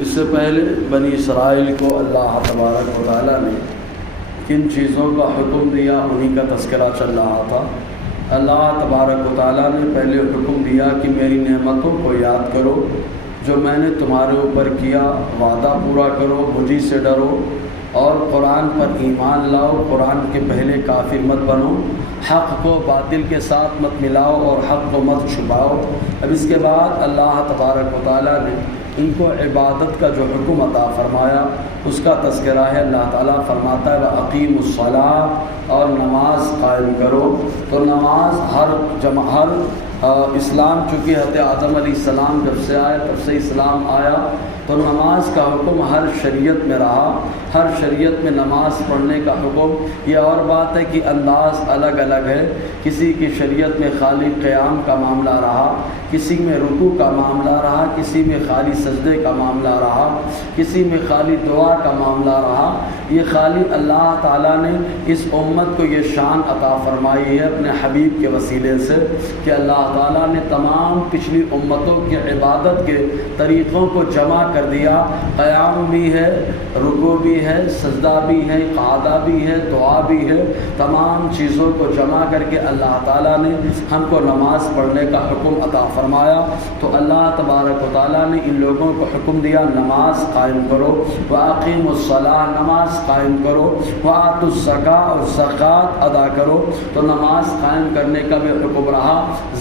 اس سے پہلے بنی اسرائیل کو اللہ تبارک و تعالیٰ نے کن چیزوں کا حکم دیا انہی کا تذکرہ چل رہا تھا۔ اللہ تبارک و تعالیٰ نے پہلے حکم دیا کہ میری نعمتوں کو یاد کرو، جو میں نے تمہارے اوپر کیا، وعدہ پورا کرو، مجھے سے ڈرو اور قرآن پر ایمان لاؤ، قرآن کے پہلے کافر مت بنو، حق کو باطل کے ساتھ مت ملاؤ اور حق کو مت چھپاؤ۔ اب اس کے بعد اللہ تبارک و تعالیٰ نے ان کو عبادت کا جو حکم عطا فرمایا اس کا تذکرہ ہے۔ اللہ تعالیٰ فرماتا ہے وَأَقِیمُوا الصَّلَاةَ، اور نماز قائم کرو۔ تو نماز ہر اسلام، چونکہ حضرت آدم علیہ السلام جب سے آئے تب سے اسلام آیا، تو نماز کا حکم ہر شریعت میں رہا، ہر شریعت میں نماز پڑھنے کا حکم۔ یہ اور بات ہے کہ انداز الگ الگ ہے، کسی کی شریعت میں خالی قیام کا معاملہ رہا، کسی میں رکوع کا معاملہ رہا، کسی میں خالی سجدے کا معاملہ رہا، کسی میں خالی دعا کا معاملہ رہا۔ یہ خالی اللہ تعالیٰ نے اس امت کو یہ شان عطا فرمائی ہے اپنے حبیب کے وسیلے سے کہ اللہ تعالیٰ نے تمام پچھلی امتوں کی عبادت کے طریقوں کو جمع کر دیا۔ قیام بھی ہے، رکوع بھی ہے، سجدہ بھی ہے، قعدہ بھی ہے، دعا بھی ہے، تمام چیزوں کو جمع کر کے اللہ تعالیٰ نے ہم کو نماز پڑھنے کا حکم عطا فرمایا۔ تو اللہ تبارک و تعالیٰ نے ان لوگوں کو حکم دیا نماز قائم کرو، وَأَقِیمُوا الصَّلَاةَ، نماز قائم کرو، وَآتُوا الزَّکَاةَ، اور زکوٰۃ ادا کرو۔ تو نماز قائم کرنے کا بھی حکم رہا،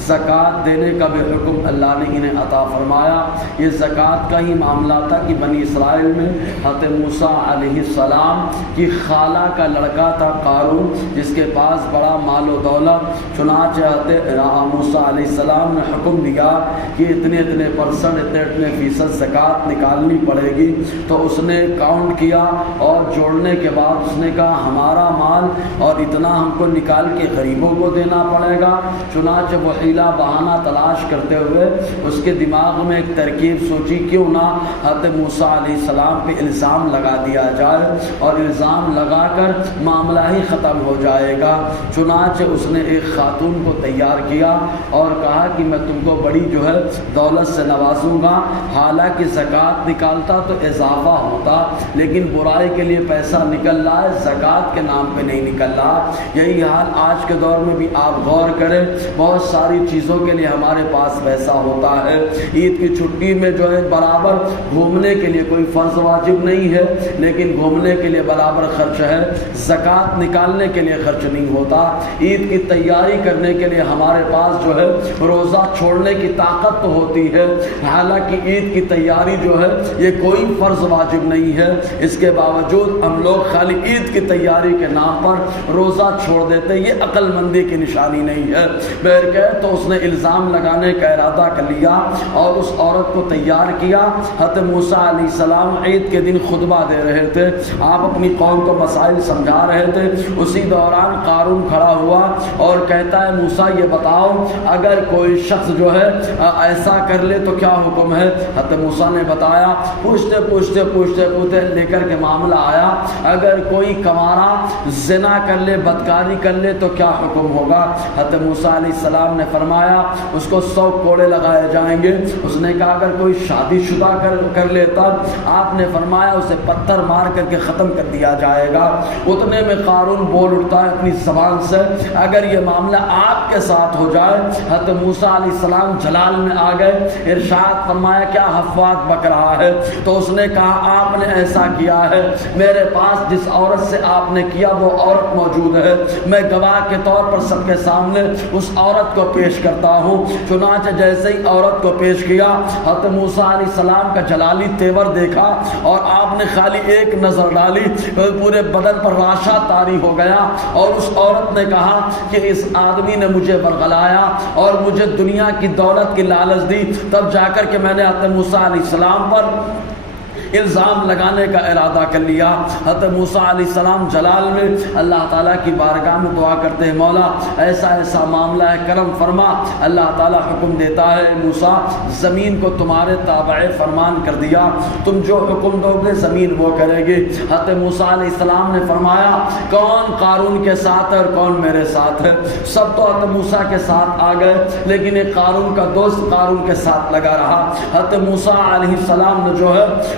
زکوٰۃ دینے کا بھی حکم اللہ نے انہیں عطا فرمایا۔ یہ زکوٰۃ کا ہی معاملہ تھا کہ بنی اسرائیل میں حضرت موسیٰ علیہ السلام کی خالہ کا لڑکا تھا قارون، جس کے پاس بڑا مال و دولت۔ چنانچہ حضرت موسیٰ علیہ السلام نے حکم دیا کہ اتنے اتنے فیصد زکوٰۃ نکالنی پڑے گی۔ تو اس نے کاؤنٹ کیا اور جوڑنے کے بعد اس نے کہا ہمارا مال اور اتنا ہم کو نکال کے غریبوں کو دینا پڑے گا۔ چنانچہ وہ حیلہ بہانہ تلاش کرتے ہوئے اس کے دماغ میں ایک ترکیب سوچی، کیوں نہ حضرت موسیٰ علیہ السلام پہ الزام لگا دیا جائے اور الزام لگا کر معاملہ ہی ختم ہو جائے گا۔ چنانچہ اس نے ایک خاتون کو تیار کیا اور کہا کہ میں تم کو بڑی دولت سے نوازوں گا، حالانکہ زکوٰۃ نکالتا تو اضافہ ہوتا، لیکن برائی کے لیے پیسہ نکل رہا ہے، زکوٰۃ کے نام پہ نہیں نکل رہا۔ یہی حال آج کے دور میں بھی آپ غور کریں، بہت ساری چیزوں کے لیے ہمارے پاس پیسہ ہوتا ہے۔ عید کی چھٹی میں برابر گھومنے کے لیے کوئی فرض واجب نہیں ہے، لیکن گھومنے کے لیے برابر خرچ ہے، زکوٰۃ نکالنے کے لیے خرچ نہیں ہوتا۔ عید کی تیاری کرنے کے لیے ہمارے پاس روزہ چھوڑنے کی طاقت تو ہوتی ہے، حالانکہ عید کی تیاری یہ کوئی فرض واجب نہیں ہے، اس کے باوجود ہم لوگ خالی عید کی تیاری کے نام پر روزہ چھوڑ دیتے، یہ عقل مندی کی نشانی نہیں ہے۔ بہرکیف تو اس نے الزام لگانے کا ارادہ کر لیا اور اس عورت کو تیار کیا۔ حضرت موسیٰ علیہ السلام عید کے دن خطبہ دے رہے تھے، آپ اپنی قوم کو مسائل سمجھا رہے تھے۔ اسی دوران قارون کھڑا ہوا اور کہتا ہے موسیٰ یہ بتاؤ اگر کوئی شخص ایسا کر لے تو کیا حکم ہے؟ حضرت موسیٰ نے بتایا، پوچھتے لے کر کے معاملہ آیا، اگر کوئی کمارا زنا کر لے، بدکاری کر لے تو کیا حکم ہوگا؟ حضرت موسیٰ علیہ السلام نے فرمایا اس کو 100 کوڑے لگائے جائیں گے۔ اس نے کہا اگر کوئی شادی شدہ کر لیتا، آپ نے فرمایا اسے پتھر مار کر کے ختم کر دیا جائے گا۔ اتنے میں قارون بول اٹھتا ہے اپنی زبان سے، اگر یہ معاملہ آپ کے ساتھ ہو جائے۔ حضرت موسیٰ علیہ السلام جلال میں آ گئے، ارشاد فرمایا کیا حفاظ بک رہا ہے؟ تو اس نے کہا آپ نے ایسا کیا ہے، میرے پاس جس عورت سے آپ نے کیا وہ عورت موجود ہے، میں گواہ کے طور پر سب کے سامنے اس عورت کو پیش کرتا ہوں۔ چنانچہ جیسے ہی عورت کو پیش کیا، حضرت موسیٰ علیہ السلام کا جلالی تیور دیکھا اور آپ نے خالی ایک نظر ڈالی، پورے بدن پر راشا طاری ہو گیا اور اس عورت نے کہا کہ اس آدمی نے مجھے برگلایا اور مجھے دنیا کی دولت کی لالچ دی، تب جا کر کے میں نے حضرت موسیٰ علیہ السلام پر الزام لگانے کا ارادہ کر لیا۔ حضرت موسیٰ علیہ السلام جلال میں اللہ تعالیٰ کی بارگاہ میں دعا کرتے ہیں، مولا ایسا ایسا معاملہ ہے، کرم فرما۔ اللہ تعالیٰ حکم دیتا ہے موسیٰ زمین کو تمہارے تابع فرمان کر دیا، تم جو حکم دو گے زمین وہ کرے گی۔ حضرت موسیٰ علیہ السلام نے فرمایا کون قارون کے ساتھ ہے اور کون میرے ساتھ ہے؟ سب تو حضرت موسیٰ کے ساتھ آ گئے، لیکن ایک قارون کا دوست قارون کے ساتھ لگا رہا۔ حضرت موسیٰ علیہ السلام نے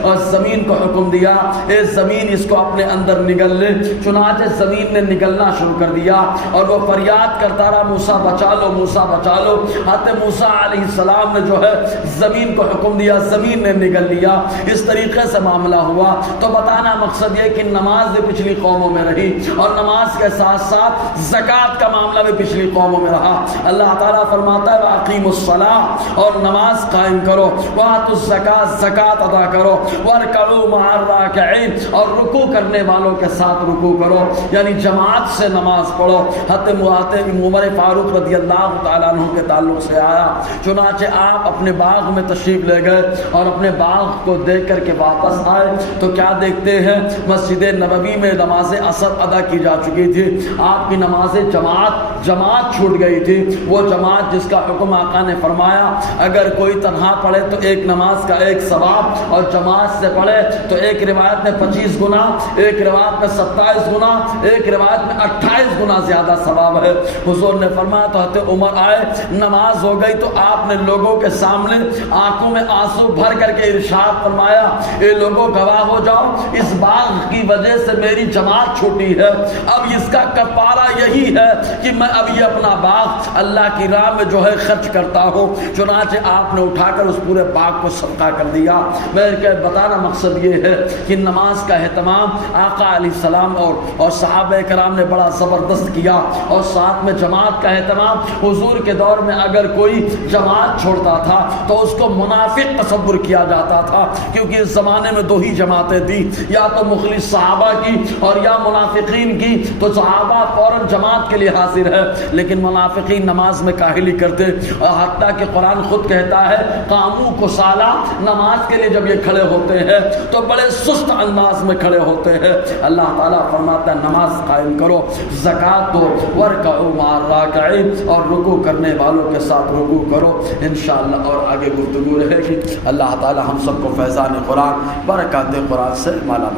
اور زمین کو حکم دیا اے زمین اس کو اپنے اندر نگل لے، چنانچہ زمین نے نگلنا شروع کر دیا اور وہ فریاد کرتا رہا موسیٰ بچا لو، موسیٰ بچا لو۔ حضرت موسیٰ علیہ السلام نے جو ہے زمین کو حکم دیا، زمین نے نگل لیا۔ اس طریقے سے معاملہ ہوا۔ تو بتانا مقصد یہ کہ نماز بھی پچھلی قوموں میں رہی اور نماز کے ساتھ ساتھ زکوٰۃ کا معاملہ بھی پچھلی قوموں میں رہا۔ اللہ تعالیٰ فرماتا ہے وَأَقِیمُوا الصَّلَاةَ، اور نماز قائم کرو، وَآتُوا الزَّکَاةَ، زکوٰۃ ادا کرو، وَارْکَعُوا مَعَ الرَّاکِعِینَ، اور رکوع کرنے والوں کے ساتھ رکوع کرو، یعنی جماعت سے نماز پڑھو۔ حضرت عمر فاروق رضی اللہ تعالیٰ عنہ کے تعلق سے آیا، چنانچہ آپ اپنے باغ میں تشریف لے گئے اور اپنے باغ کو دیکھ کر کے واپس آئے تو کیا دیکھتے ہیں، مسجد نبوی میں نماز عصر ادا کی جا چکی تھی، آپ کی نماز جماعت چھوٹ گئی تھی۔ وہ جماعت جس کا حکم آقا نے فرمایا اگر کوئی تنہا پڑھے تو ایک نماز کا ایک ثواب، اور جماعت سے پڑھے تو ایک روایت میں 25 گنا، ایک روایت میں 27 گنا، ایک روایت میں 28 گنا زیادہ ثواب ہے۔ حضور نے فرمایا تو حضرت عمر آئے، نماز ہو گئی تو آپ نے لوگوں کے سامنے آنکھوں میں آنسو بھر کر کے ارشاد فرمایا اے لوگوں گواہ ہو جاؤ، اس باغ کی وجہ سے میری جماعت چھوٹی ہے، اب اس کا کفارہ یہی ہے کہ میں اب یہ اپنا باغ اللہ کی راہ میں جو ہے خرچ کرتا ہوں۔ چنانچہ آپ نے اٹھا کر اس پورے باغ کو صدقہ کر دیا۔ میں بتانا مقصد یہ ہے کہ نماز کا اہتمام آقا علیہ السلام اور صحابہ کرام نے بڑا زبردست کیا، اور ساتھ میں جماعت کا اہتمام۔ حضور کے دور میں اگر کوئی جماعت چھوڑتا تھا تو اس کو منافق تصور کیا جاتا تھا، کیونکہ اس زمانے میں 2 ہی جماعتیں تھیں، یا تو مخلص صحابہ کی اور یا منافقین کی۔ تو صحابہ فوراً جماعت کے لیے حاضر ہے، لیکن منافقین نماز میں کاہلی کرتے، اور حتیٰ کہ قرآن خود کہتا ہے قاموا کسالی، نماز کے لیے جب یہ کھڑے ہوتے ہیں تو بڑے سست انداز میں کھڑے ہوتے ہیں۔ اللہ تعالیٰ فرماتا ہے نماز قائم کرو، زکوٰۃ دو، وارکعوا مع الراکعین، اور رکوع کرنے والوں کے ساتھ رکوع کرو انشاءاللہ۔ اور آگے گفتگو رہے گی۔ اللہ تعالیٰ ہم سب کو فیضان قرآن، برکات قرآن سے مالا مال